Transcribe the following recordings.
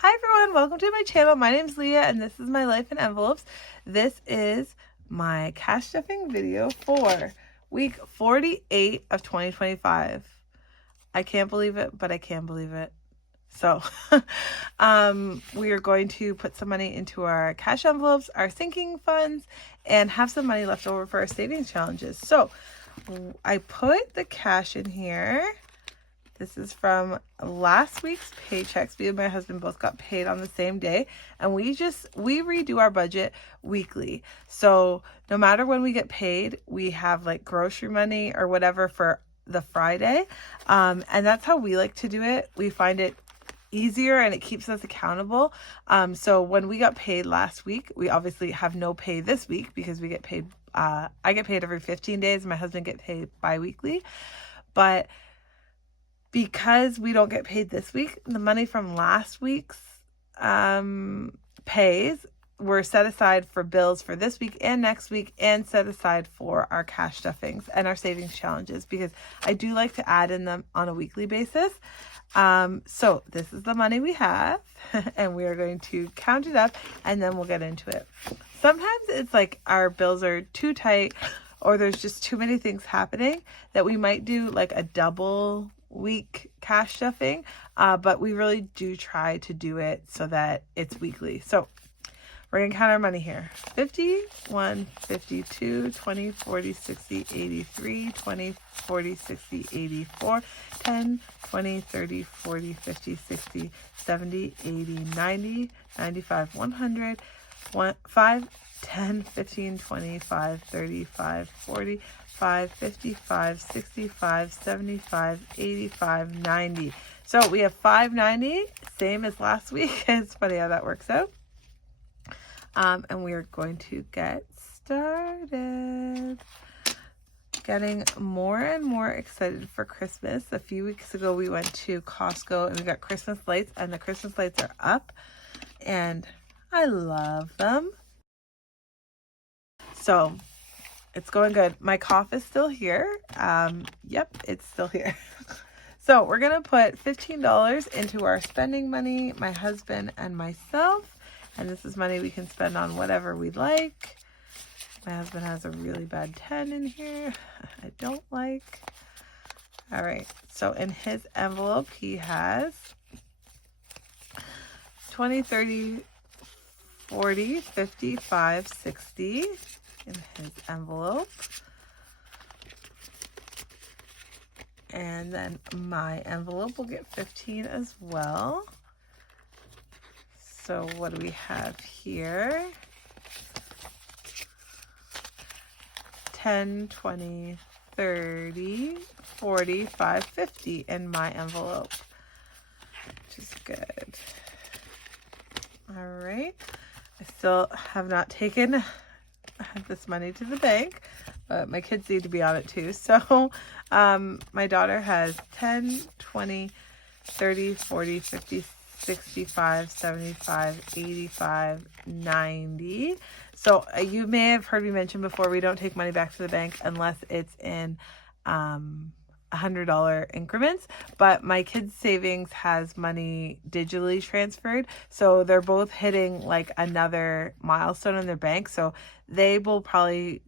Hi everyone, welcome to my channel. My name is Leah and this is my life in envelopes. This is my cash stuffing video for week 48 of 2025. I can't believe it, but I can believe it. So we are going to put some money into our cash envelopes, our sinking funds, and have some money left over for our savings challenges. So I put the cash in here. This is from last week's paychecks. Me and my husband both got paid on the same day, and we redo our budget weekly. So no matter when we get paid, we have like grocery money or whatever for the Friday. And that's how we like to do it. We find it easier and it keeps us accountable. So when we got paid last week, we obviously have no pay this week because we get paid, I get paid every 15 days. My husband get paid bi-weekly, but because we don't get paid this week, the money from last week's pays were set aside for bills for this week and next week, and set aside for our cash stuffings and our savings challenges, because I do like to add in them on a weekly basis. So this is the money we have and we are going to count it up and then we'll get into it. Sometimes it's like our bills are too tight or there's just too many things happening that we might do like a double week cash stuffing, but we really do try to do it so that it's weekly. So we're gonna count our money here. 50, 1, 52, 20, 40, 60, 83, 20, 40, 60, 84, 10, 20, 30, 40, 50, 60, 70, 80, 90, 95, 100, 5, 10, 15, 25, 35, 40, 5, 55, 65, 75, 85, 90. So we have 590, same as last week. It's funny how that works out. And we are going to get started. Getting more and more excited for Christmas. A few weeks ago, we went to Costco and we got Christmas lights, and the Christmas lights are up, and I love them. So it's going good. My cough is still here. Yep, it's still here. So we're going to put $15 into our spending money, my husband and myself. And this is money we can spend on whatever we like. My husband has a really bad 10 in here. I don't like. All right. So in his envelope, he has 20, 30, 40, 55, 60 in his envelope. And then my envelope will get 15 as well. So what do we have here? 10, 20, 30, 45, 50 in my envelope, which is good. All right. I still have not taken this money to the bank, but my kids need to be on it too. So my daughter has 10, 20, 30, 40, 50, 65, 75, 85, 90. So you may have heard me mention before, we don't take money back to the bank unless it's in $100 increments, but my kids' savings has money digitally transferred, so they're both hitting like another milestone in their bank, so they will probably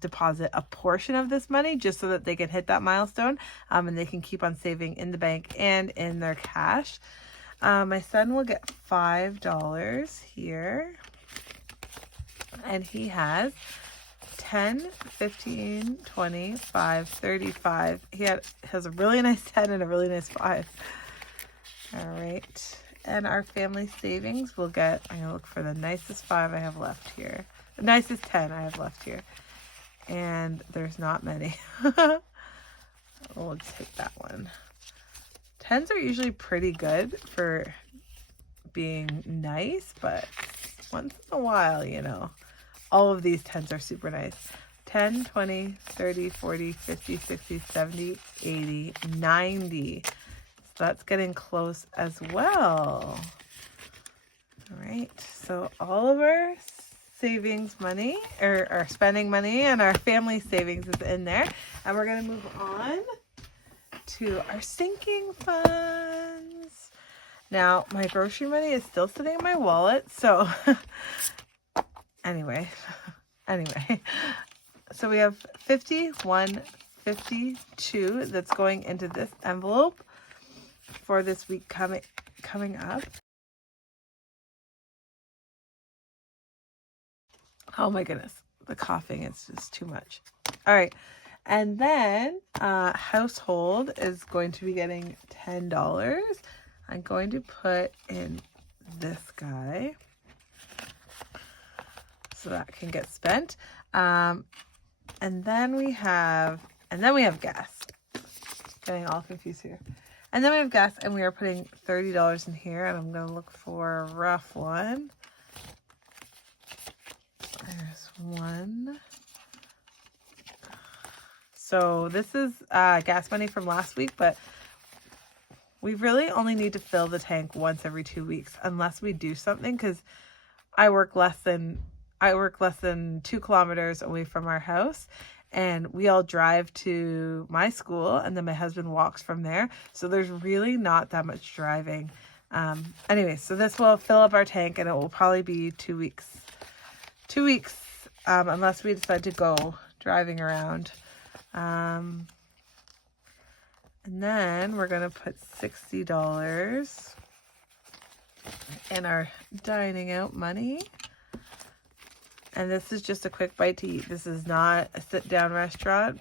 deposit a portion of this money just so that they can hit that milestone, and they can keep on saving in the bank and in their cash. My son will get $5 here, and he has 10, 15, 20, 5, 35. He has a really nice 10 and a really nice 5. All right. And our family savings will get, I'm going to look for the nicest 5 I have left here. The nicest 10 I have left here. And there's not many. We'll just take that one. 10s are usually pretty good for being nice, but once in a while, you know. All of these 10s are super nice. 10, 20, 30, 40, 50, 60, 70, 80, 90. So that's getting close as well. All right. So all of our savings money, or our spending money, and our family savings is in there. And we're going to move on to our sinking funds. Now, my grocery money is still sitting in my wallet, so anyway, so we have $51.52 that's going into this envelope for this week coming up. Oh my goodness, the coughing, it's just too much. All right, and then household is going to be getting $10. I'm going to put in this guy so that can get spent. And then we have gas. Getting all confused here. And then we have gas, and we are putting $30 in here, and I'm going to look for a rough one. There's one. So this is gas money from last week, but we really only need to fill the tank once every 2 weeks, unless we do something, because I work less than 2 kilometers away from our house, and we all drive to my school, and then my husband walks from there. So there's really not that much driving. Anyway, so this will fill up our tank, and it will probably be 2 weeks. 2 weeks, unless we decide to go driving around. And then we're going to put $60 in our dining out money. And this is just a quick bite to eat. This is not a sit-down restaurant,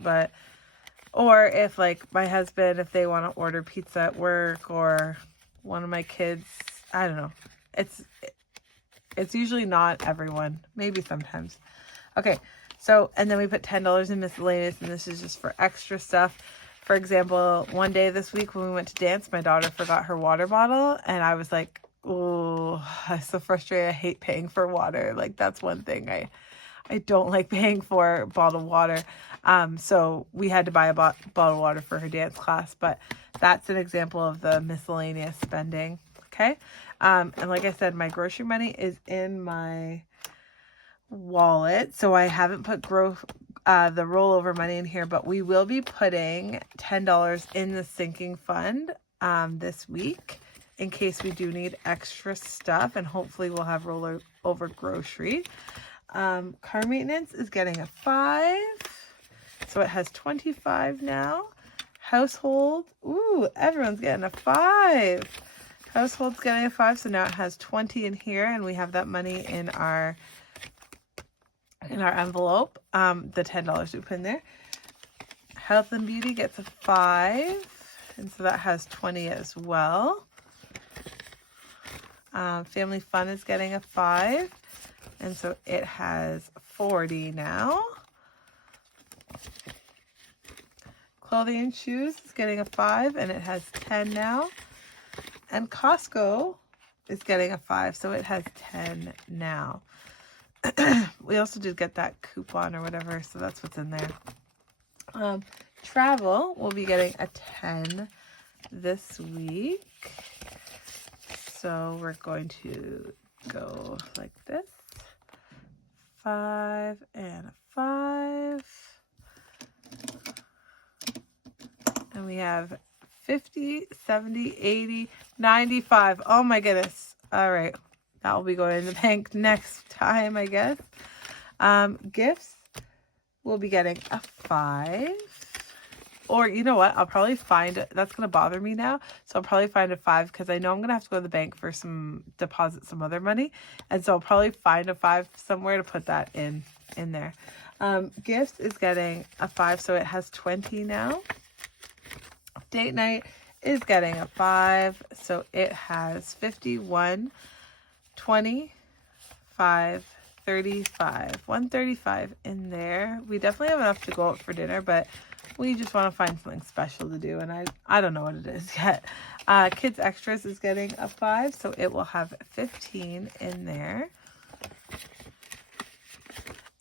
or if like my husband, if they want to order pizza at work, or one of my kids, I don't know. It's usually not everyone, maybe sometimes. Okay, so, and then we put $10 in miscellaneous, and this is just for extra stuff. For example, one day this week when we went to dance, my daughter forgot her water bottle, and I was like, oh, I'm so frustrated. I hate paying for water. Like, that's one thing I don't like paying for bottled water. So we had to buy a bottled water for her dance class, but that's an example of the miscellaneous spending. Okay. And like I said, my grocery money is in my wallet, so I haven't put the rollover money in here, but we will be putting $10 in the sinking fund this week in case we do need extra stuff, and hopefully we'll have rollover grocery. Car maintenance is getting a 5, so it has 25 now. Household, ooh, everyone's getting a 5. Household's getting a 5, so now it has 20 in here, and we have that money in our envelope, the $10 we put in there. Health and beauty gets a 5, and so that has 20 as well. Family fun is getting a 5, and so it has 40 now. Clothing and shoes is getting a 5, and it has 10 now. And Costco is getting a 5, so it has 10 now. We also did get that coupon or whatever, so that's what's in there. Travel will be getting a 10 this week. So we're going to go like this. 5 and a 5. And we have 50, 70, 80, 95. Oh my goodness. All right. That will be going in the bank next time, I guess. Gifts will be getting a 5. Or you know what? I'll probably find it. That's going to bother me now. So I'll probably find a 5 because I know I'm going to have to go to the bank for deposit some other money. And so I'll probably find a 5 somewhere to put that in there. Gifts is getting a 5, so it has 20 now. Date night is getting a 5, so it has 51, 25, 35, 135 in there. We definitely have enough to go out for dinner, but we just want to find something special to do, and I don't know what it is yet. Kids Extras is getting a 5, so it will have 15 in there.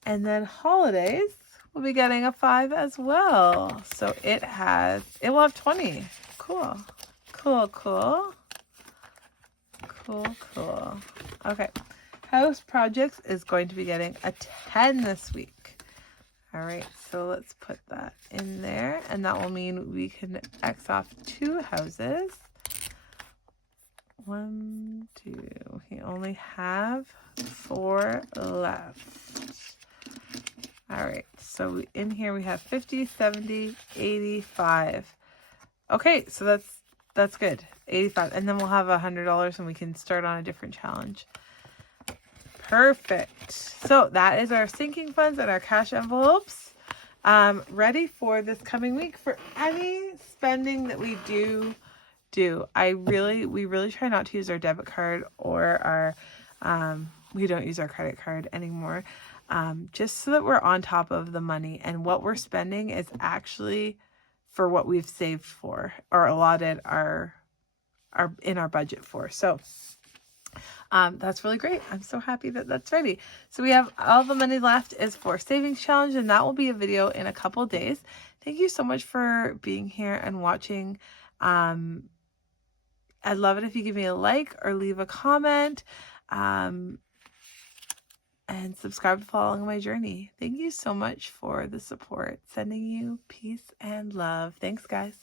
And then Holidays will be getting a 5 as well, so it will have 20. Cool. Okay. House Projects is going to be getting a 10 this week. All right, so let's put that in there, and that will mean we can X off 2 houses. 1, 2. We only have 4 left. All right, so in here we have 50, 70, 85. Okay, so that's good. 85, and then we'll have $100 and we can start on a different challenge. Perfect. So that is our sinking funds and our cash envelopes. Ready for this coming week for any spending that we do. We really try not to use our debit card or our we don't use our credit card anymore, just so that we're on top of the money, and what we're spending is actually for what we've saved for or allotted our in our budget for. So that's really great. I'm so happy that that's ready. So we have all the money left is for savings challenge, and that will be a video in a couple days. Thank you so much for being here and watching. I'd love it if you give me a like or leave a comment, and subscribe to follow along my journey. Thank you so much for the support. Sending you peace and love. Thanks, guys.